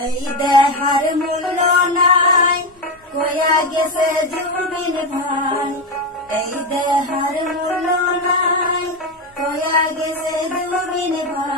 এই দেহার মূল্য নাই কয়া গেছে জুবিন ভাই, এই দেহার মূল্য নাই কয়া গেছে জুবিন ভাই।